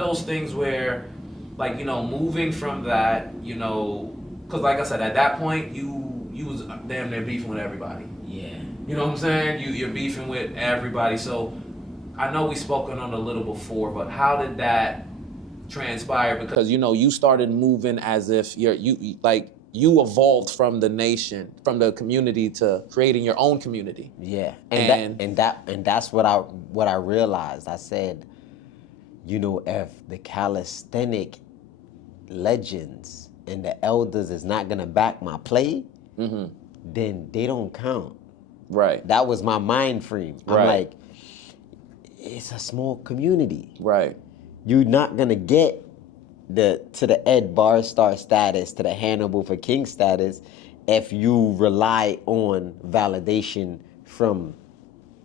those things where, like, you know, moving from that, you know, because like I said, at that point, you was damn near beefing with everybody. Yeah. You know what I'm saying? You're beefing with everybody. So I know we spoken on a little before, but how did that transpire? Because, you know, you started moving as if you evolved from the nation, from the community to creating your own community. Yeah, And that's what I realized. I said, you know, if the calisthenic legends and the elders is not gonna back my play, then they don't count. Right. That was my mind frame. I'm Right. like, it's a small community. Right. You're not gonna get to the Ed Bar Star status, to the Hannibal for King status, if you rely on validation from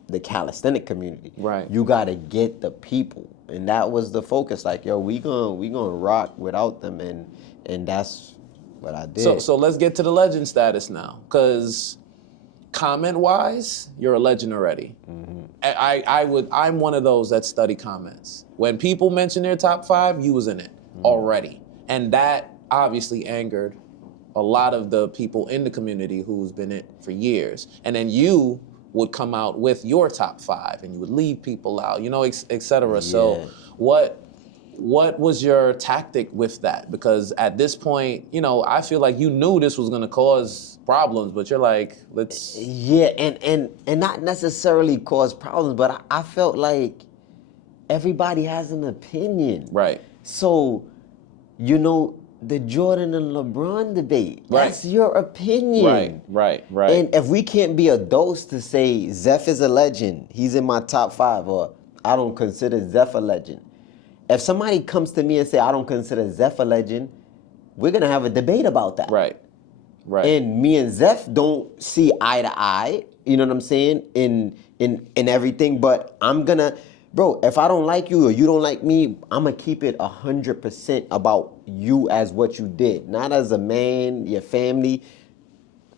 the calisthenic community. Right. You gotta get the people, and that was the focus. Like, yo, we gonna rock without them, and that's what I did. So let's get to the legend status now, because comment wise, you're a legend already. I'm one of those that study comments. When people mention their top 5, you was in it already, and that obviously angered a lot of the people in the community who's been in it for years. And then you would come out with your top 5, and you would leave people out, you know, et cetera. Yeah. So what was your tactic with that? Because at this point, you know, I feel like you knew this was gonna cause problems, but you're like, let's... Yeah, and not necessarily cause problems, but I felt like everybody has an opinion. Right. So, you know, the Jordan and LeBron debate, that's your opinion. Right. And if we can't be adults to say Zeph is a legend, he's in my top 5, or I don't consider Zeph a legend. If somebody comes to me and say I don't consider Zeph a legend, we're gonna have a debate about that. Right. And me and Zeph don't see eye to eye, you know what I'm saying, in everything, but I'm gonna, bro, if I don't like you or you don't like me, I'm gonna keep it 100% about you as what you did, not as a man, your family.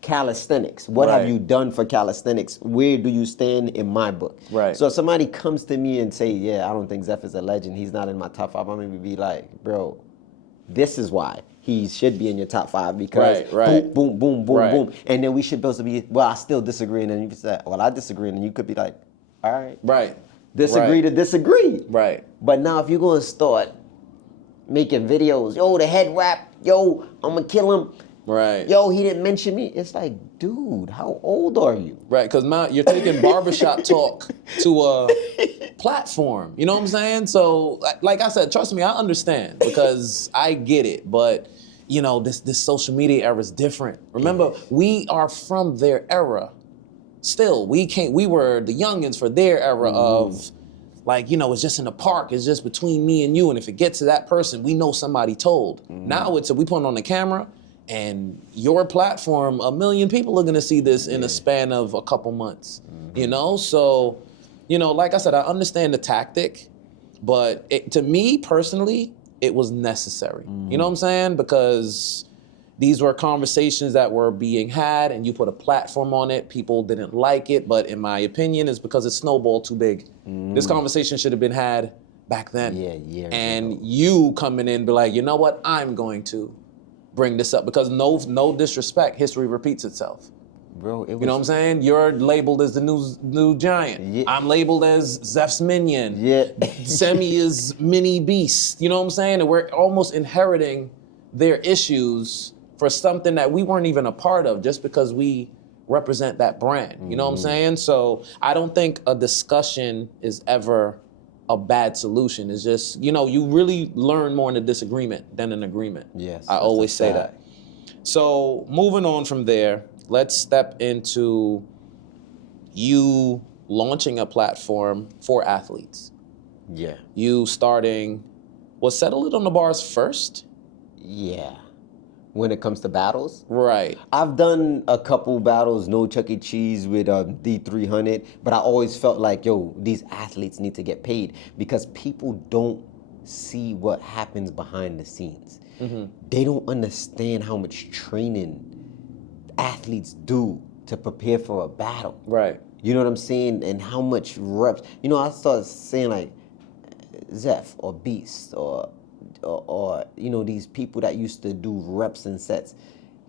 Calisthenics. What have you done for calisthenics? Where do you stand in my book? Right. So if somebody comes to me and say, yeah, I don't think Zeph is a legend, he's not in my top 5, I'm gonna be like, bro, this is why he should be in your top 5, because boom, boom. And then we should both be, well, I still disagree. And then you can say, well, I disagree. And you could be like, all right. Right. Disagree to disagree. Right. But now if you're going to start making videos, yo, the head wrap, yo, I'm going to kill him. Right. Yo, he didn't mention me. It's like, dude, how old are you? Right, because you're taking barbershop talk to a platform. You know what I'm saying? So, like I said, trust me, I understand, because I get it. But, you know, this social media era is different. Remember, we are from their era. Still, we were the youngins for their era of, like, you know, it's just in the park. It's just between me and you. And if it gets to that person, we know somebody told. Now we put it on the camera. And your platform, 1 million people are gonna see this in a span of a couple months, you know? So, you know, like I said, I understand the tactic, but to me personally, it was necessary. You know what I'm saying? Because these were conversations that were being had, and you put a platform on it. People didn't like it, but in my opinion, it's because it snowballed too big. This conversation should have been had back then. Yeah. And you coming in, be like, you know what? I'm going to bring this up, because no disrespect, history repeats itself. Bro, you know what I'm saying? You're labeled as the new giant. Yeah. I'm labeled as Zeph's minion. Yeah. Semi is mini beast. You know what I'm saying? And we're almost inheriting their issues for something that we weren't even a part of, just because we represent that brand. You know what I'm saying? So I don't think a discussion is ever a bad solution. It's just, you know, you really learn more in a disagreement than an agreement. Yes. I always say that. So moving on from there, let's step into you launching a platform for athletes. Yeah. You starting, settle it on the bars first? Yeah. When it comes to battles? Right. I've done a couple battles, no Chuck E. Cheese with D300, but I always felt like, yo, these athletes need to get paid, because people don't see what happens behind the scenes. They don't understand how much training athletes do to prepare for a battle. Right. You know what I'm saying? And how much reps. You know, I started saying, like, Zeph or Beast or you know, these people that used to do reps and sets.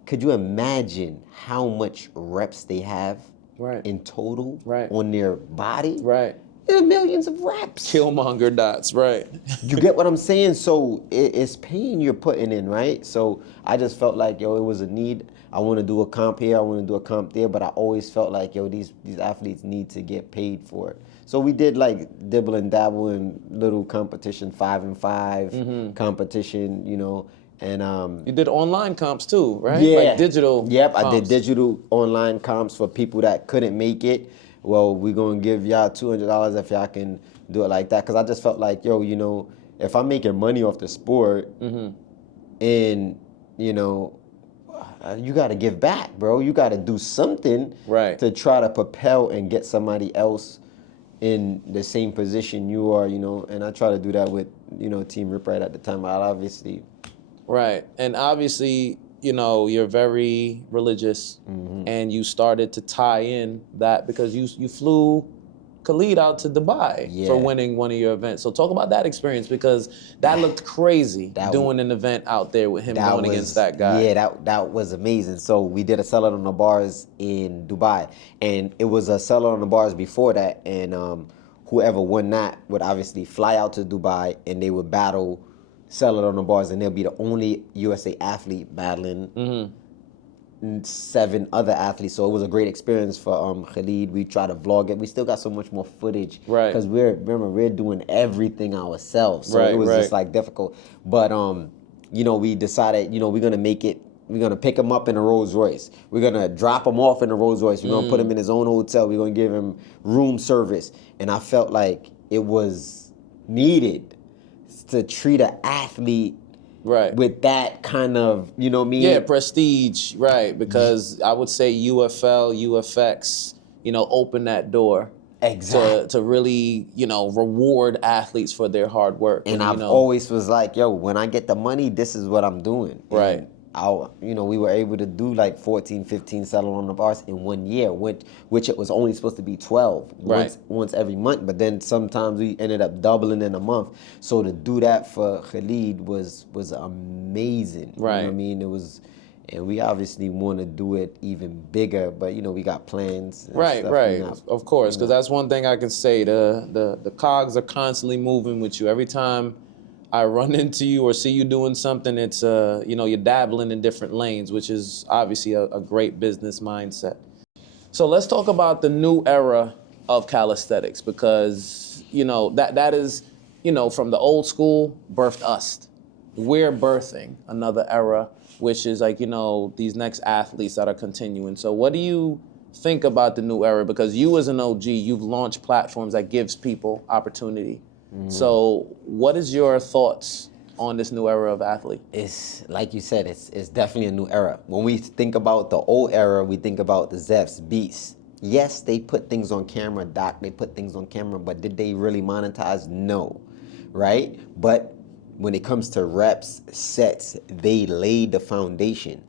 Could you imagine how much reps they have Right. in total Right. on their body? Right. There are millions of reps. Killmonger dots, right. You get what I'm saying? So it's pain you're putting in, right? So I just felt like, yo, it was a need. I want to do a comp here, I want to do a comp there, but I always felt like, yo, these athletes need to get paid for it. So we did like dibble and dabble in little competition, 5-and-5 competition, you know, and You did online comps too, right? yeah. Like digital Yep, comps. I did digital online comps for people that couldn't make it. Well, we're going to give y'all $200 if y'all can do it like that. Because I just felt like, yo, you know, if I'm making money off the sport and, you know, you got to give back, bro. You got to do something to try to propel and get somebody else in the same position you are, you know. And I try to do that with, you know, Team RipRight at the time. I obviously... Right. And obviously, you know, you're very religious and you started to tie in that because you flew Khalid out to Dubai for winning one of your events. So talk about that experience because that looked crazy doing an event out there with him going against that guy. Yeah, that was amazing. So we did a sellout on the bars in Dubai, and it was a sellout on the bars before that, and whoever won that would obviously fly out to Dubai and they would battle Sell It on the Bars, and they'll be the only USA athlete battling 7 other athletes. So it was a great experience for Khalid. We tried to vlog it. We still got so much more footage because we're doing everything ourselves. So it was just like difficult. But you know, we decided, you know, we're gonna make it. We're gonna pick him up in a Rolls Royce. We're gonna drop him off in a Rolls Royce. We're gonna put him in his own hotel. We're gonna give him room service. And I felt like it was needed to treat an athlete with that kind of, you know what I mean? Yeah, prestige, right? Because I would say UFL, UFX, you know, open that door to really, you know, reward athletes for their hard work. And I've always was like, yo, when I get the money, this is what I'm doing. Right. And you know, we were able to do like 14, 15 Settle on the Bars in 1 year, which it was only supposed to be 12 once every month. But then sometimes we ended up doubling in a month. So to do that for Khalid was amazing. Right. You know what I mean? It was, and we obviously want to do it even bigger, but you know, we got plans. And stuff. Of course, because that's one thing I can say. The cogs are constantly moving with you. Every time I run into you or see you doing something, it's you know, you're dabbling in different lanes, which is obviously a great business mindset. So let's talk about the new era of calisthenics because, you know, that is, you know, from the old school birthed us. We're birthing another era, which is like, you know, these next athletes that are continuing. So what do you think about the new era? Because you as an OG, you've launched platforms that gives people opportunity. So what is your thoughts on this new era of athlete? It's like you said, it's definitely a new era. When we think about the old era, we think about the Zephs, Beasts. Yes, they put things on camera, Doc, they put things on camera, but did they really monetize? No, right? But when it comes to reps, sets, they laid the foundation.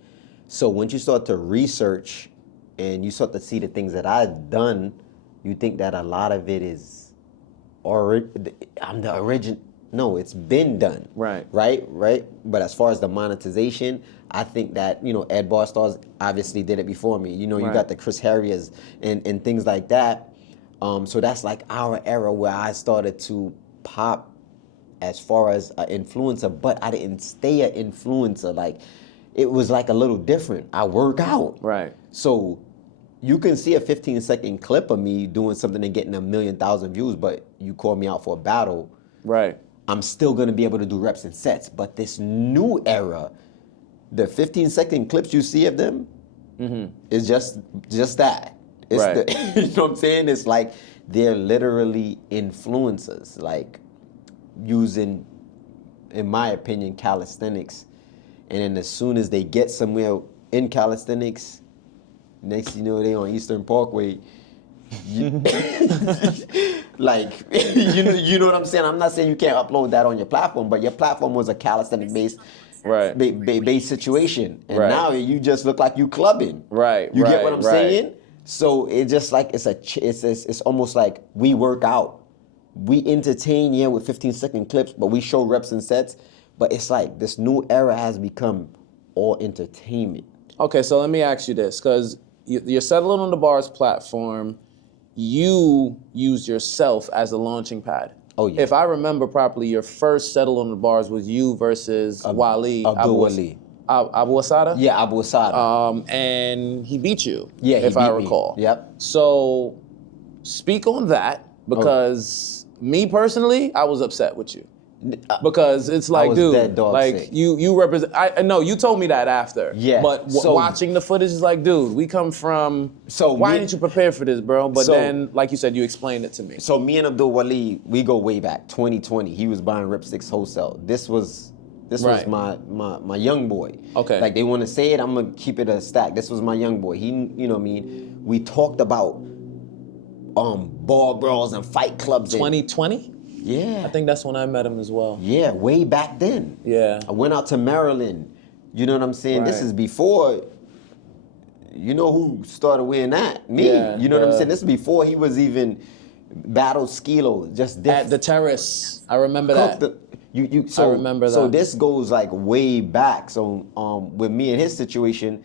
So once you start to research and you start to see the things that I've done, you think that a lot of it is I'm the original. No, it's been done. Right. But as far as the monetization, I think that, you know, Ed Barstars obviously did it before me. You know, you got the Chris Harriers and things like that. So that's like our era where I started to pop as far as an influencer, but I didn't stay an influencer. Like, it was like a little different. I work out. Right. So you can see a 15-second clip of me doing something and getting 1,000,000 views, but you call me out for a battle. Right. I'm still gonna be able to do reps and sets. But this new era, the 15-second clips you see of them is just that. It's you know what I'm saying? It's like they're literally influencers, like using, in my opinion, calisthenics. And then as soon as they get somewhere in calisthenics, next you know they on Eastern Parkway. Like, you know what I'm saying? I'm not saying you can't upload that on your platform, but your platform was a calisthenic based situation, and now you just look like you clubbing. You get what I'm saying? So it's just like it's almost like we work out we entertain, yeah, with 15-second clips, but we show reps and sets. But it's like this new era has become all entertainment. Okay, so let me ask you this, because you're settling on the bars platform. You used yourself as a launching pad. Oh, yeah. If I remember properly, your first settle on the bars was you versus Wali Abdul Wali. Abu Asada? Yeah, Abu Asada. And he beat you, Yeah, he if I beat me. recall. Yep. So speak on that, because me personally, I was upset with you. Because it's like, was dude, dead dog like sick. you represent. I know you told me that after. Yeah, But so- watching the footage is like, dude, we come from. So why me- didn't you prepare for this, bro? But So- then, like you said, you explained it to me. So me and Abdul Wali, we go way back, 2020. He was buying Ripsticks wholesale. This was Right. my young boy. Okay. Like they want to say it, I'm gonna keep it a stack. This was my young boy. He, you know what I mean? We talked about ball brawls and fight clubs. 2020. Yeah. I think that's when I met him as well. Yeah, way back then. Yeah. I went out to Maryland. You know what I'm saying? This Right. is before. You know who started wearing that? Me. Yeah, you know what I'm saying? This is before he was even battle skilo. Just different. At the terrace, I remember that. So, I remember So that. this goes like way back. So with me and his situation,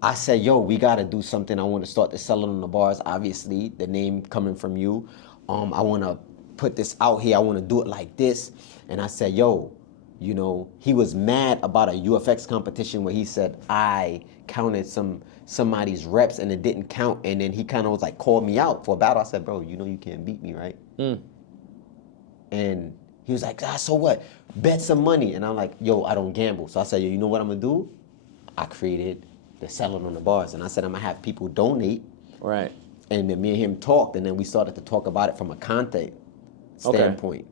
I said, yo, we gotta do something. I want to start to selling on the bars. Obviously, the name coming from you. I want to put this out here. I want to do it like this. And I said, yo, you know, he was mad about a UFX competition where he said I counted somebody's reps and it didn't count. And then he kind of was like, called me out for a battle. I said, bro, you know you can't beat me, right? And he was like, so what? Bet some money. And I'm like, yo, I don't gamble. So I said, yo, you know what I'm gonna do? I created the selling on the bars. And I said, I'm gonna have people donate. Right. And then me and him talked, and then we started to talk about it from a content standpoint.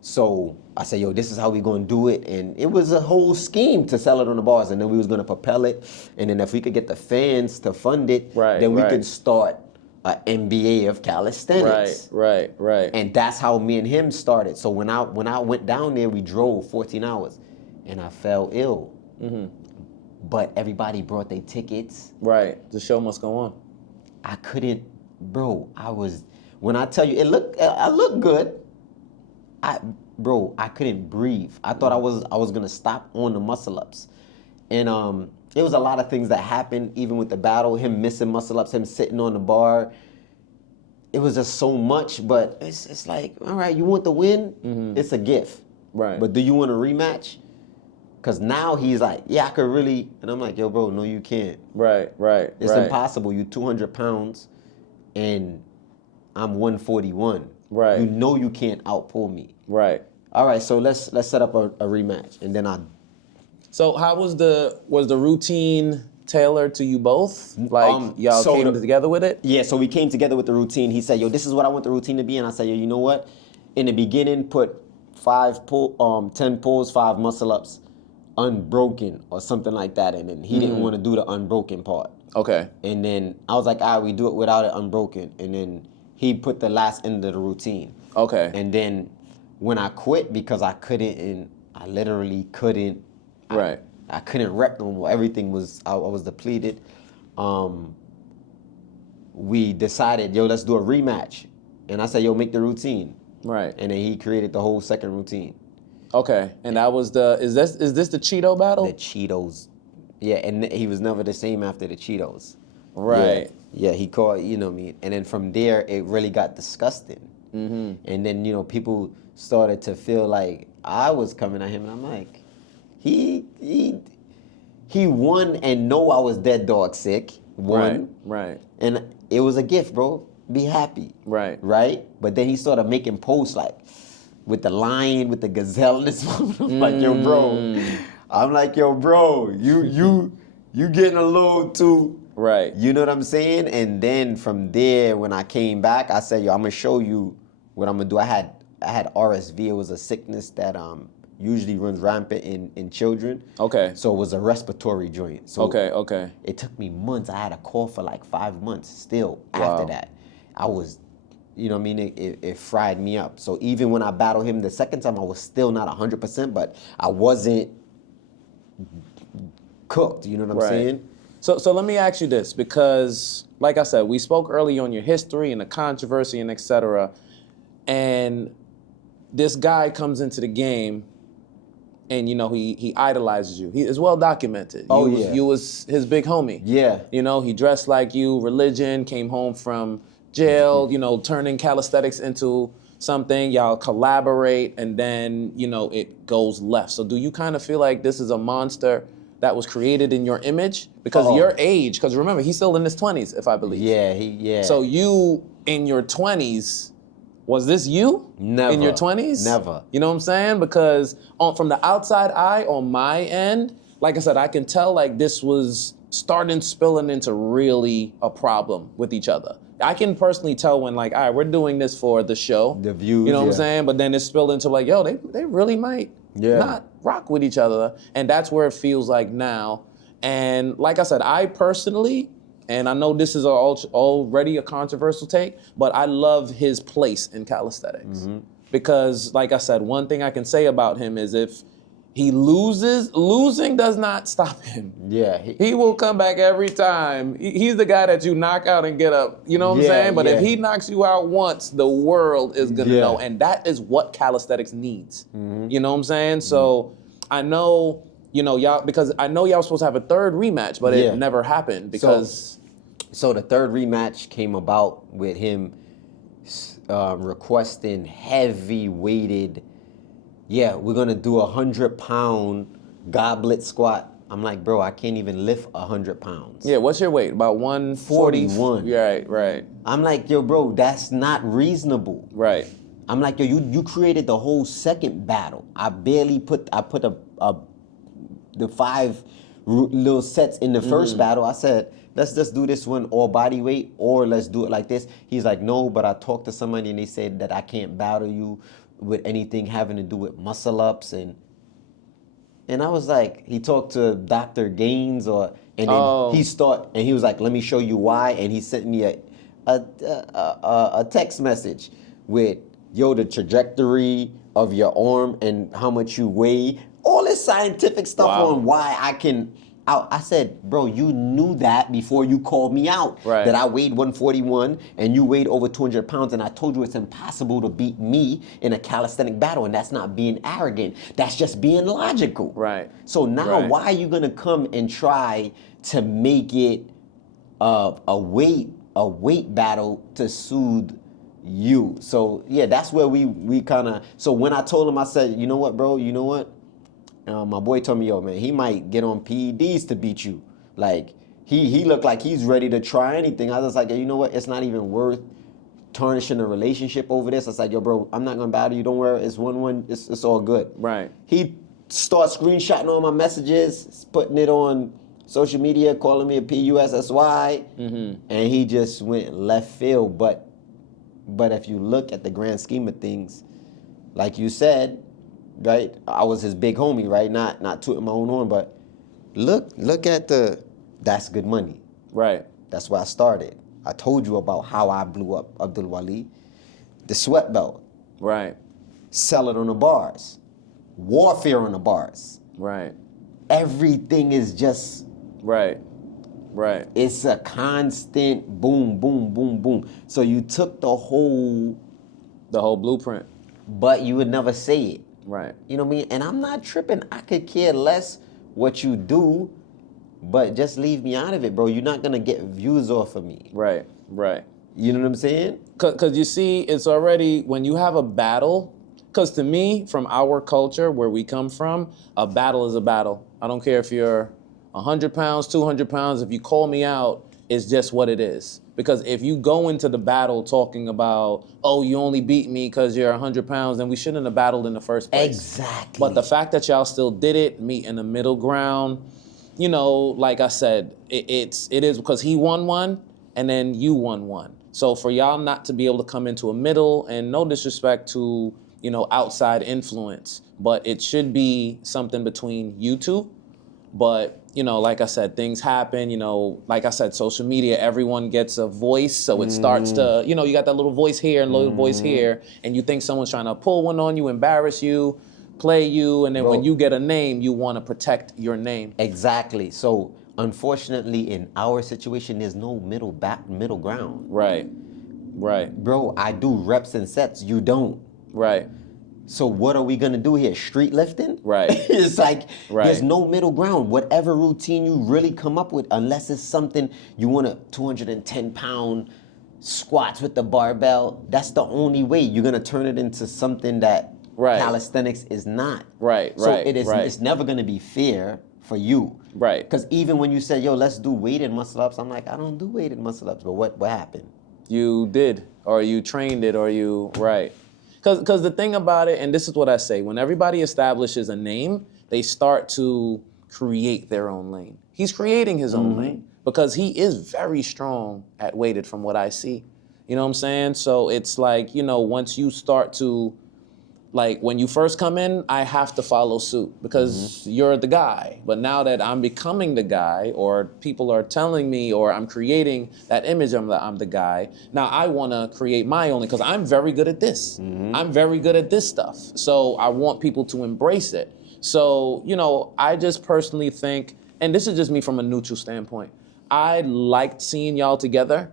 So I said, yo, this is how we gonna do it. And it was a whole scheme to sell it on the bars. And then we was gonna propel it. And then if we could get the fans to fund it, then we could start an NBA of calisthenics. Right. And that's how me and him started. So when I went down there, we drove 14 hours. And I fell ill. But everybody brought their tickets. Right. The show must go on. I couldn't, bro. When I tell you, I looked good. I couldn't breathe. I thought I was gonna stop on the muscle ups, and it was a lot of things that happened even with the battle. Him missing muscle ups, him sitting on the bar. It was just so much, but it's like, all right, you want the win? It's a gift, Right. But do you want a rematch? Because now he's like, yeah, I could really, and I'm like, yo, bro, no, you can't. Right. It's impossible. You 200 pounds, and I'm 141. Right. You know you can't outpull me. Right. All right, so let's set up a rematch, and then So how was the routine tailored to you both? Like y'all so came together with it? Yeah, so we came together with the routine. He said, yo, this is what I want the routine to be, and I said, yo, you know what? In the beginning, put 10 pulls, 5 muscle ups, unbroken or something like that, and then he didn't want to do the unbroken part. Okay. And then I was like, all right, we do it without it unbroken, and then he put the last end of the routine. Okay. And then when I quit because I couldn't, and I literally couldn't. Right. I couldn't rep no more. Everything was, I was depleted. We decided, yo, let's do a rematch. And I said, yo, make the routine. Right. And then he created the whole second routine. Okay. And that was is this the Cheeto battle? The Cheetos. Yeah, and he was never the same after the Cheetos. Right. Yeah, he called, you know what I mean? And then from there, it really got disgusting. And then, you know, people started to feel like I was coming at him, and I'm like, he won and know I was dead dog sick. Won. Right. And it was a gift, bro. Be happy. Right. Right? But then he started making posts like with the lion, with the gazelle. And this I'm like, yo, bro. I'm like, yo, bro, you getting a little too. Right. You know what I'm saying? And then from there, when I came back, I said, yo, I'm gonna show you what I'm gonna do. I had RSV. It was a sickness that usually runs rampant in children. Okay. So it was a respiratory joint. So Okay. it took me months. I had a cough for like 5 months still after Wow. that. I was, you know what I mean? It fried me up. So even when I battled him the second time, I was still not 100%, but I wasn't cooked. You know what I'm saying? So let me ask you this, because like I said, we spoke early on your history and the controversy and et cetera. and this guy comes into the game, and he idolizes you. He is well documented. You was his big homie. Yeah. He dressed like you, religion, came home from jail, turning calisthenics into something, y'all collaborate, and then, it goes left. So do you kind of feel like this is a monster that was created in your image? Because your age, because remember, he's still in his 20s, if I believe. Yeah. So you, in your 20s, was this you? Never. In your 20s? Never. You know what I'm saying? Because from the outside eye, on my end, like I said, I can tell like this was spilling into really a problem with each other. I can personally tell when like, all right, we're doing this for the show. The views, You know what I'm saying? But then it spilled into like, yo, they really might not rock with each other. And that's where it feels like now. And like I said, I personally, and I know this is already a controversial take, but I love his place in calisthenics. Because, like I said, one thing I can say about him is if he loses, losing does not stop him. Yeah. He will come back every time. He's the guy that you knock out and get up. You know what I'm saying? But if he knocks you out once, the world is going to know. And that is what calisthenics needs. You know what I'm saying? So I know, y'all, because I know y'all were supposed to have a third rematch, but it never happened because... So the third rematch came about with him requesting heavy-weighted, we're going to do 100-pound goblet squat. I'm like, bro, I can't even lift 100 pounds. Yeah, what's your weight? About 140? 41. Right. I'm like, yo, bro, that's not reasonable. Right. I'm like, yo, you created the whole second battle. I put the 5 little sets in the first battle. I said, let's just do this one all body weight, or let's do it like this. He's like, no, but I talked to somebody and they said that I can't battle you with anything having to do with muscle ups. And I was like, he talked to Dr. Gaines and then he was like, let me show you why. And he sent me a text message with, yo, the trajectory of your arm and how much you weigh, all this scientific stuff on why I can out. I said, bro, you knew that before you called me out, that I weighed 141 and you weighed over 200 pounds, and I told you it's impossible to beat me in a calisthenic battle, and that's not being arrogant. That's just being logical. Right. So now why are you gonna come and try to make it a weight battle to soothe you? So yeah, that's where we kind of. So when I told him, I said, you know what, bro, you know what? My boy told me, yo, man, he might get on PEDs to beat you. Like, he looked like he's ready to try anything. I was like, you know what? It's not even worth tarnishing a relationship over this. I was like, yo, bro, I'm not going to battle you. Don't worry. It's 1-1. It's all good. Right. He starts screenshotting all my messages, putting it on social media, calling me a PUSSY, and he just went left field. But if you look at the grand scheme of things, like you said, right? I was his big homie, right? Not tooting my own horn, but look at that's good money. Right. That's where I started. I told you about how I blew up Abdul Wali. The sweat belt. Right. Sell it on the bars. Warfare on the bars. Right. Everything is just... Right. It's a constant boom, boom, boom, boom. So you took the whole blueprint. But you would never say it. Right. You know what I mean? And I'm not tripping. I could care less what you do, but just leave me out of it, bro. You're not going to get views off of me. Right. You know what I'm saying? Because you see, it's already, when you have a battle, because to me, from our culture, where we come from, a battle is a battle. I don't care if you're 100 pounds, 200 pounds. If you call me out, it's just what it is. Because if you go into the battle talking about, oh, you only beat me because you're 100 pounds, then we shouldn't have battled in the first place. Exactly. But the fact that y'all still did it, meet in the middle ground, like I said, it is because he won one and then you won one. So for y'all not to be able to come into a middle, and no disrespect to, outside influence, but it should be something between you two. But, like I said, things happen, like I said, social media, everyone gets a voice. So it starts to, you got that little voice here and little voice here. And you think someone's trying to pull one on you, embarrass you, play you. And then when you get a name, you want to protect your name. Exactly. So unfortunately, in our situation, there's no middle ground. Right. Right. Bro, I do reps and sets. You don't. Right. So what are we gonna do here? Street lifting? Right. It's like there's Right. no middle ground. Whatever routine you really come up with, unless it's something you want a 210-pound squats with the barbell, that's the only way you're gonna turn it into something that Right. calisthenics is not. Right, So right, it is. right. It's never gonna be fair for you. Right. Because even when you said, "Yo, let's do weighted muscle ups," I'm like, I don't do weighted muscle ups. But what happened? You did, or you trained it, or you, right. Because the thing about it, and this is what I say, when everybody establishes a name, they start to create their own lane. He's creating his own lane because he is very strong at weighted from what I see. You know what I'm saying? So it's like, you know, once you start to, like when you first come in, I have to follow suit because you're the guy. But now that I'm becoming the guy, or people are telling me, or I'm creating that image of that I'm the guy, now I want to create my own, because I'm very good at this. I'm very good at this stuff. So I want people to embrace it. So, you know, I just personally think, and this is just me from a neutral standpoint, I liked seeing y'all together.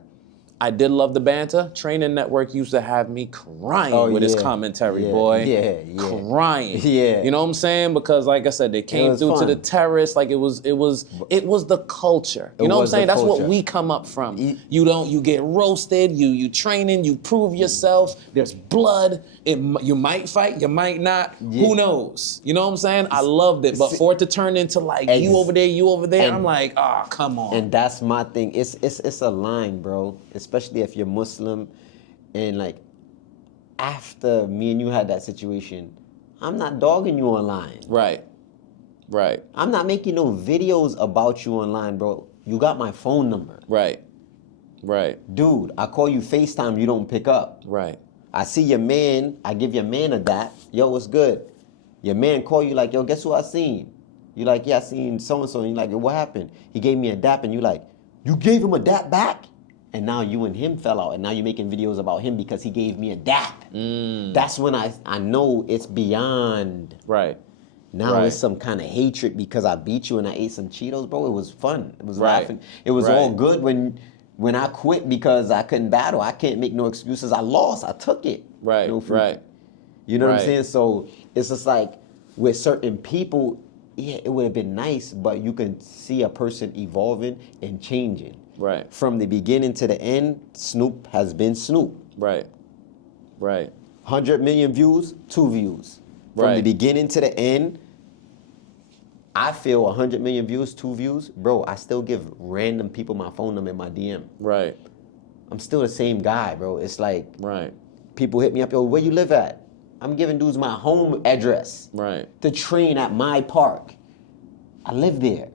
I did love the banter. Training Network used to have me crying with his commentary, boy. Yeah. Crying. Yeah. You know what I'm saying? Because like I said, they came was through to the fun. terrace. Like it was the culture. You know what I'm was the saying? That's what culture. we come up from. You get roasted, you training, you prove yourself. There's blood. You might fight, you might not. Yeah. Who knows? You know what I'm saying? I loved it. But for it to turn into like you over there, I'm like, oh, come on. And that's my thing. It's a line, bro. Especially if you're Muslim, and like after me and you had that situation, I'm not dogging you online. Right. Right. I'm not making no videos about you online, bro. You got my phone number. Right. Right. Dude, I call you FaceTime, you don't pick up. Right. I see your man, I give your man a dap. Yo, what's good? Your man call you like, yo, guess who I seen? You like, yeah, I seen so-and-so. And you like, yo, what happened? He gave me a dap, and you like, you gave him a dap back? And now you and him fell out, and now you're making videos about him because he gave me a dap. That's when I know it's beyond. Right. Now Right. it's some kind of hatred because I beat you and I ate some Cheetos, bro. It was fun. It was Right. laughing. It was Right. all good when I quit because I couldn't battle. I can't make no excuses. I lost. I took it. Right. No fruit. Right. You know what I'm Right. saying? So it's just like with certain people, yeah, it would have been nice, but you can see a person evolving and changing. Right. From the beginning to the end, Snoop has been Snoop. Right. Right. 100 million views, 2 views. From the Right. beginning to the end, I feel 100 million views, 2 views. Bro, I still give random people my phone number in my DM. Right. I'm still the same guy, bro. It's like Right. people hit me up, yo, where you live at? I'm giving dudes my home address Right. to train at my park. I live there.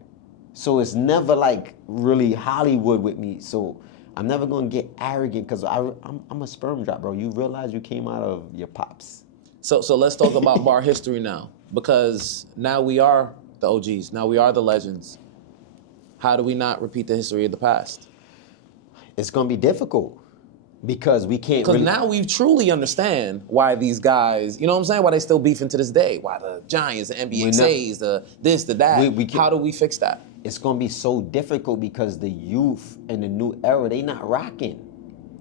So it's never like really Hollywood with me. So I'm never gonna get arrogant because I'm a sperm drop, bro. You realize you came out of your pops. So let's talk about bar history now, because now we are the OGs. Now we are the legends. How do we not repeat the history of the past? It's gonna be difficult because we can't. Because now we truly understand why these guys, you know what I'm saying, why they still beefing to this day. Why the Giants, the NBXAs, the this, the that. How do we fix that? It's gonna be so difficult because the youth and the new era, they not rocking.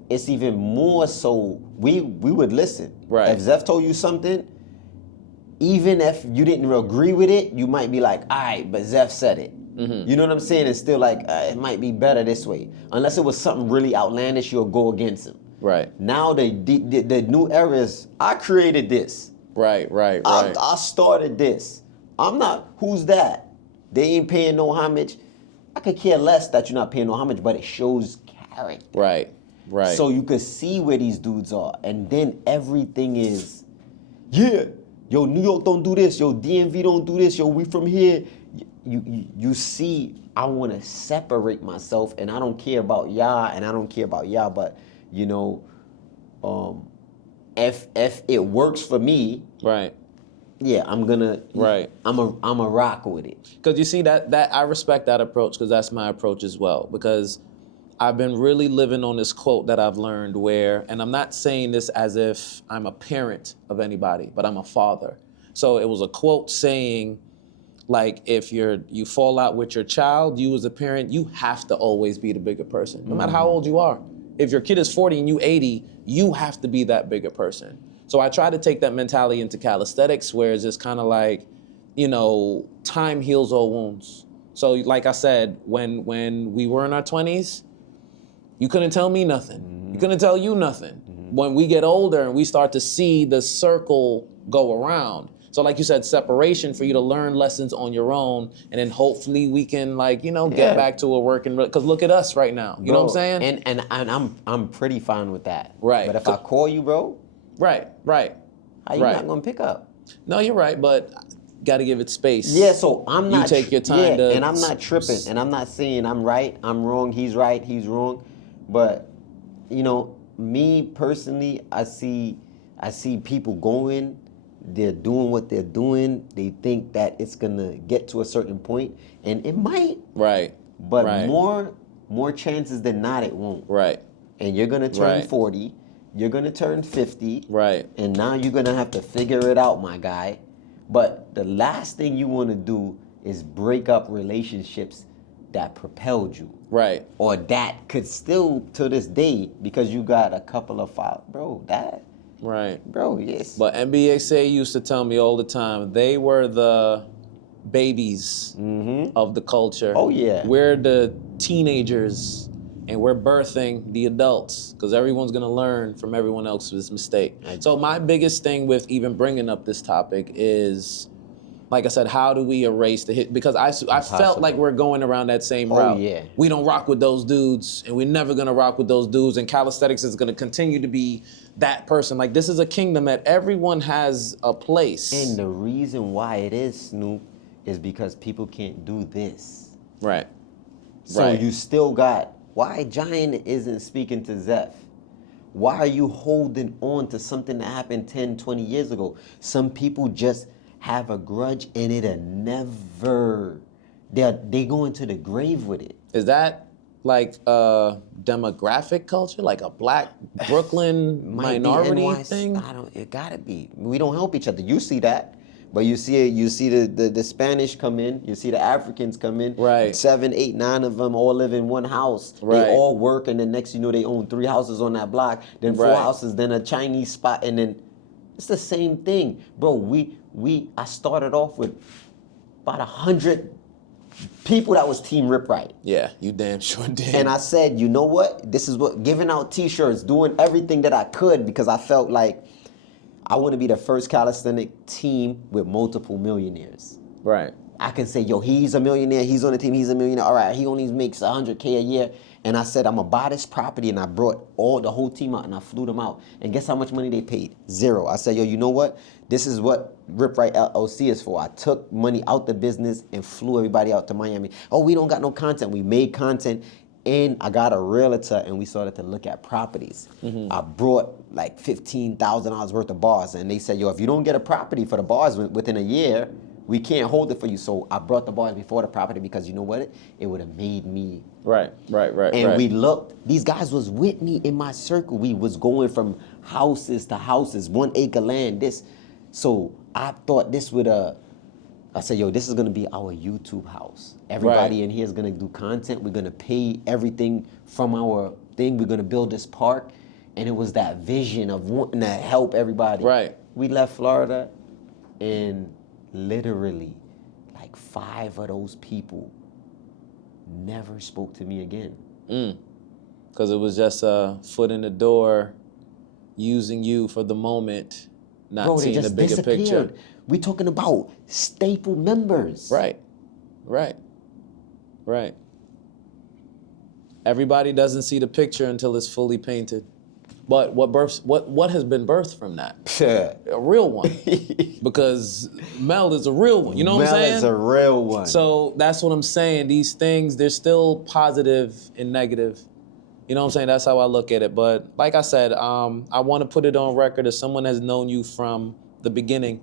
It's even more so, we would listen. Right. If Zeph told you something, even if you didn't agree with it, you might be like, all right, but Zeph said it. You know what I'm saying? It's still like, it might be better this way. Unless it was something really outlandish, you'll go against him. Right. Now the new era is, I created this. Right. I started this. I'm not, who's that? They ain't paying no homage. I could care less that you're not paying no homage, but it shows character. Right. So you could see where these dudes are. And then everything is, yeah, yo, New York don't do this. Yo, DMV don't do this. Yo, we from here. You see, I want to separate myself, and I don't care about y'all, and I don't care about y'all, but, you know, if it works for me, Right. yeah, I'm gonna. Right. I'm a rock with it. Because you see that I respect that approach, because that's my approach as well. Because I've been really living on this quote that I've learned where, and I'm not saying this as if I'm a parent of anybody, but I'm a father. So it was a quote saying, like, if you fall out with your child, you as a parent, you have to always be the bigger person, no matter how old you are. if your kid is 40 and you 80, you have to be that bigger person. So I try to take that mentality into calisthenics, where it's just kind of like, you know, time heals all wounds. So like I said, when we were in our 20s, you couldn't tell me nothing. You couldn't tell you nothing. When we get older and we start to see the circle go around. So like you said, separation for you to learn lessons on your own, and then hopefully we can, like, you know, get back to a working, because look at us right now. You know what I'm saying? And I'm pretty fine with that. Right. But if I call you, bro, Right. how you not gonna pick up? No, you're right, but got to give it space. Yeah, so I'm not. You take your time to. And I'm not tripping, and I'm not saying I'm right, I'm wrong, he's right, he's wrong, but you know, me personally, I see people going. They're doing what they're doing. They think that it's gonna get to a certain point, and it might. Right. But more chances than not, it won't. Right. And you're gonna turn 40. You're gonna turn 50. Right. And now you're gonna have to figure it out, my guy. But the last thing you want to do is break up relationships that propelled you. Right. Or that could still, to this day, because you got a couple of files, bro. That. Right. Bro, yes. But NBA used to tell me all the time, they were the babies of the culture. Oh, yeah. We're the teenagers, and we're birthing the adults, because everyone's going to learn from everyone else's mistake. So my biggest thing with even bringing up this topic is, like I said, how do we erase the hit? Because I felt like we're going around that same route. Yeah. We don't rock with those dudes, and we're never gonna rock with those dudes, and calisthenics is gonna continue to be that person. Like, this is a kingdom that everyone has a place. And the reason why it is, Snoop, is because people can't do this. Right. So you still got, why Giant isn't speaking to Zeph? Why are you holding on to something that happened 10, 20 years ago? Some people just have a grudge, and it'll never, they go into the grave with it. Is that like a demographic culture, like a black Brooklyn minority thing? It gotta be. We don't help each other. You see that, but you see the Spanish come in, you see the Africans come in. Right. 7, 8, 9 of them all live in one house. Right. They all work, and then next you know they own 3 houses on that block, then 4 houses, then a Chinese spot, and then it's the same thing, bro. I started off with about 100 people that was Team Ripright. Yeah, you damn sure did. And I said, you know what? This is what, giving out t-shirts, doing everything that I could, because I felt like I want to be the first calisthenic team with multiple millionaires. Right. I can say, yo, he's a millionaire, he's on the team, he's a millionaire. All right, he only makes $100K a year. And I said, I'm gonna buy this property, and I brought the whole team out, and I flew them out. And guess how much money they paid? 0. I said, yo, you know what? This is what Ripright LLC is for. I took money out the business and flew everybody out to Miami. Oh, we don't got no content. We made content, and I got a realtor, and we started to look at properties. I brought like $15,000 worth of bars, and they said, yo, if you don't get a property for the bars within a year, we can't hold it for you. So I brought the bars before the property, because you know what? It would have made me. Right. And we looked, these guys was with me in my circle. We was going from houses to houses, 1 acre land, this. So I thought this would, I said, yo, this is gonna be our YouTube house. Everybody in here is gonna do content. We're gonna pay everything from our thing. We're gonna build this park. And it was that vision of wanting to help everybody. Right. We left Florida, and literally like 5 of those people never spoke to me again. Because it was just a foot in the door, using you for the moment, not seeing the bigger picture. We talking about staple members. Right. Everybody doesn't see the picture until it's fully painted. But what has been birthed from that? A real one. Because Mel is a real one. You know what I'm saying? Mel is a real one. So that's what I'm saying. These things, they're still positive and negative. You know what I'm saying? That's how I look at it. But like I said, I want to put it on record as someone has known you from the beginning.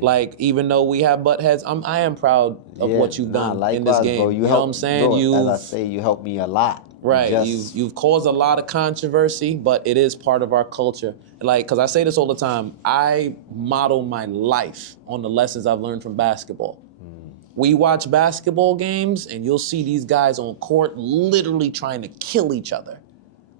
Like, even though we have butt heads, I am proud of what you've done in this game. Bro, you know what I'm saying? Bro, as I say, you helped me a lot. Right, you've caused a lot of controversy, but it is part of our culture. Like, because I say this all the time, I model my life on the lessons I've learned from basketball. We watch basketball games, and you'll see these guys on court literally trying to kill each other.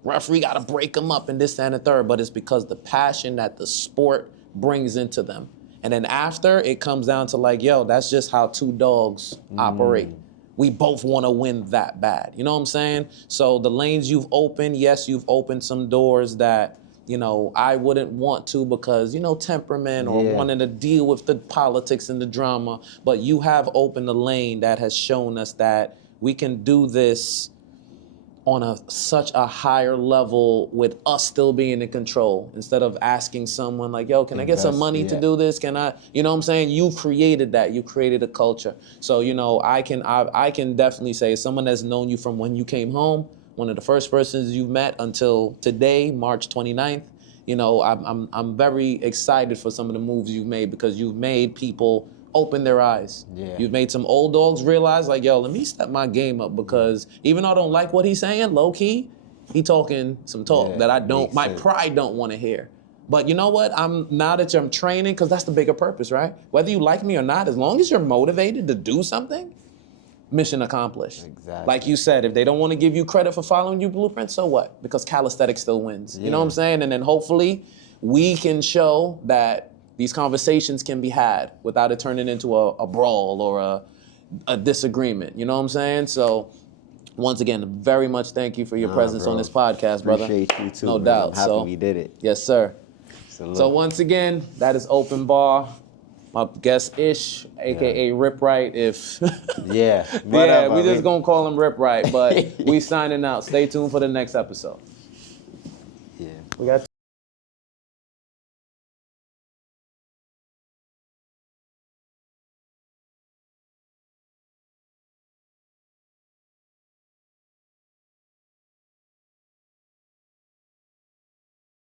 referee got to break them up and this, that, and the third. But it's because the passion that the sport brings into them. And then after, it comes down to like, yo, that's just how two dogs operate. We both want to win that bad. You know what I'm saying? So the lanes you've opened, yes, you've opened some doors that, you know, I wouldn't want to because, you know, temperament or wanting to deal with the politics and the drama. But you have opened a lane that has shown us that we can do this on such a higher level with us still being in control instead of asking someone like, yo, can I get some money to do this? Can I, you know what I'm saying? You've created that. You created a culture. So, you know, I can definitely say as someone that's known you from when you came home, one of the first persons you've met until today, March 29th, you know, I'm very excited for some of the moves you've made because you've made people open their eyes. You've made some old dogs realize like, yo, let me step my game up because even though I don't like what he's saying, low key, he talking some talk that I don't, my pride don't want to hear. But you know what? Now that I'm training, because that's the bigger purpose, right? Whether you like me or not, as long as you're motivated to do something, mission accomplished. Exactly. Like you said, if they don't want to give you credit for following your blueprint, so what? Because calisthenics still wins. You know what I'm saying? And then hopefully we can show that these conversations can be had without it turning into a brawl or a disagreement. You know what I'm saying? So once again, very much thank you for your presence on this podcast, brother. Appreciate you too, no man. doubt. I'm happy we did it. Yes, sir. Salute. So once again, that is Open Bar. My guest Ish, aka Ripright. If whatever, we just gonna call him Ripright, but we signing out. Stay tuned for the next episode. Yeah. We got